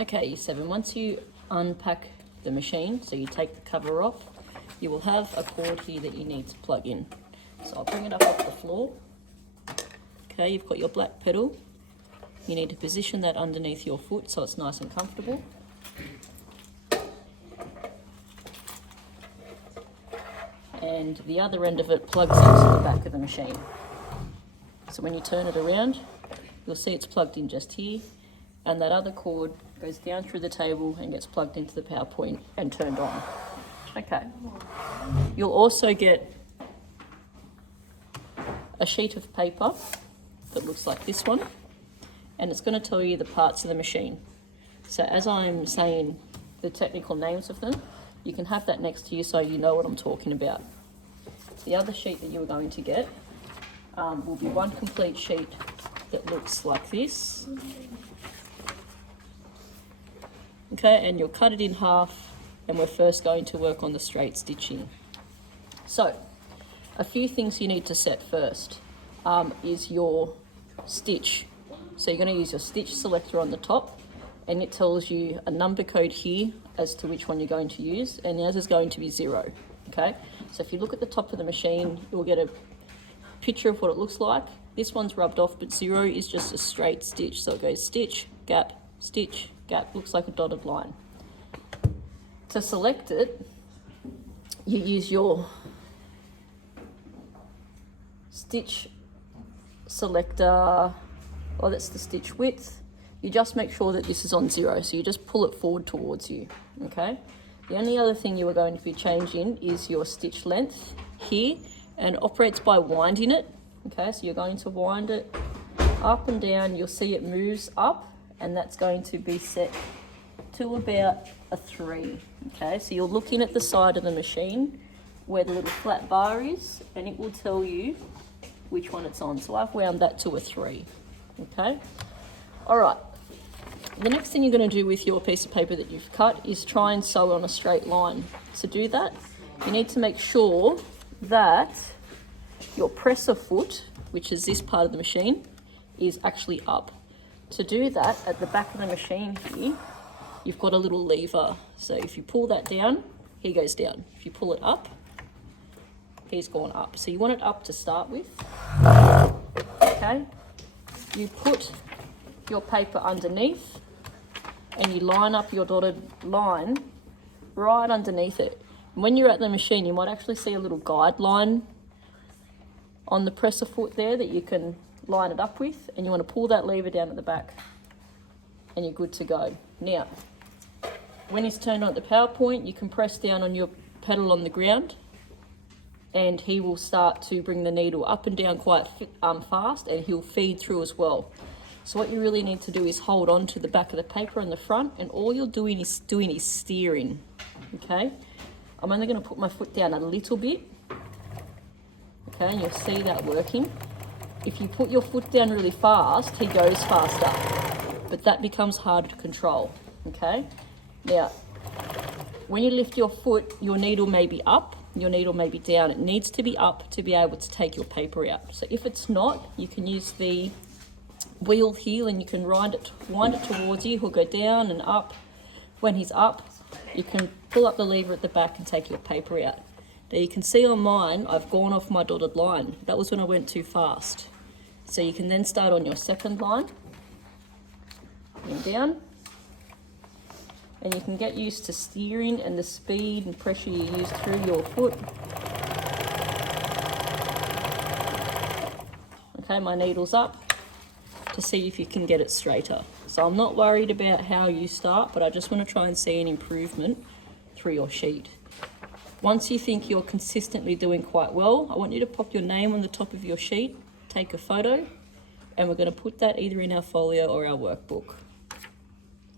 Okay, Year 7, once you unpack the machine, so you take the cover off, you will have a cord here that you need to plug in. So I'll bring it up off the floor. Okay, you've got your black pedal. You need to position that underneath your foot so it's nice and comfortable. And the other end of it plugs into the back of the machine. So when you turn it around, you'll see it's plugged in just here, and that other cord goes down through the table and gets plugged into the power point and turned on. Okay. You'll also get a sheet of paper that looks like this one, and it's going to tell you the parts of the machine. So as I'm saying the technical names of them, you can have that next to you so you know what I'm talking about. The other sheet that you're going to get will be one complete sheet that looks like this. Okay, and you'll cut it in half, and we're first going to work on the straight stitching. So, a few things you need to set first is your stitch. So you're going to use your stitch selector on the top, and it tells you a number code here as to which one you're going to use, and yours is going to be 0. Okay, so if you look at the top of the machine, you'll get a picture of what it looks like. This one's rubbed off, but 0 is just a straight stitch. So it goes stitch, gap, looks like a dotted line. To select it, you use your stitch selector, that's the stitch width. You just make sure that this is on 0, so you just pull it forward towards you, okay? The only other thing you are going to be changing is your stitch length here, and it operates by winding it, okay? So you're going to wind it up and down. You'll see it moves up, and that's going to be set to about a 3, okay? So you're looking at the side of the machine where the little flat bar is, and it will tell you which one it's on. So I've wound that to a 3, okay? All right, the next thing you're going to do with your piece of paper that you've cut is try and sew on a straight line. To do that, you need to make sure that your presser foot, which is this part of the machine, is actually up. To do that, at the back of the machine here, you've got a little lever. So if you pull that down, he goes down. If you pull it up, he's gone up. So you want it up to start with, okay? You put your paper underneath, and you line up your dotted line right underneath it. And when you're at the machine, you might actually see a little guideline on the presser foot there that you can line it up with, and you want to pull that lever down at the back, and you're good to go. Now, when it's turned on at the power point, you can press down on your pedal on the ground, and he will start to bring the needle up and down quite fast, and he'll feed through as well. So what you really need to do is hold on to the back of the paper in the front, and all you're doing is steering, okay? I'm only going to put my foot down a little bit, okay, and you'll see that working. If you put your foot down really fast, he goes faster, but that becomes hard to control, okay? Now, when you lift your foot, your needle may be up, your needle may be down. It needs to be up to be able to take your paper out. So if it's not, you can use the wheel here, and you can wind it towards you. He'll go down and up. When he's up, you can pull up the lever at the back and take your paper out. Now you can see on mine, I've gone off my dotted line. That was when I went too fast. So you can then start on your second line, and down. And you can get used to steering and the speed and pressure you use through your foot. Okay, my needle's up to see if you can get it straighter. So I'm not worried about how you start, but I just want to try and see an improvement through your sheet. Once you think you're consistently doing quite well, I want you to pop your name on the top of your sheet, take a photo, and we're going to put that either in our folio or our workbook.